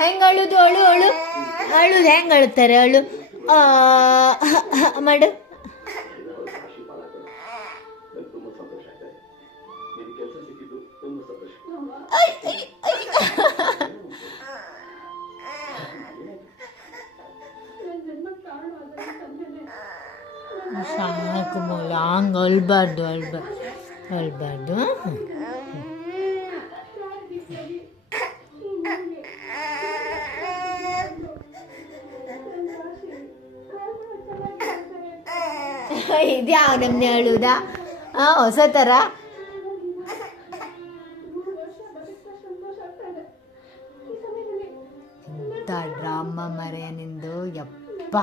ಹೆಂಗೆ ಅಳುದು ಅಳು ಅಳು ಅಳುದು ಹೆಂಗೆ ಅಳುತ್ತಾರೆ ಅಳು ಮಾಡು. ಸಾಕು ಮೂಲ ಹಂಗೆ ಅಳ್ಬಾರ್ದು ಅಳ್ಬಾರ್ದು. ಇದ್ಯಾವ ನಮ್ನೆ ಅಳುದಾ ಹೊಸ ಥರ. ಇಂಥ ಡ್ರಾಮ ಮರೆಯ ನಿಂದು ಯಪ್ಪ.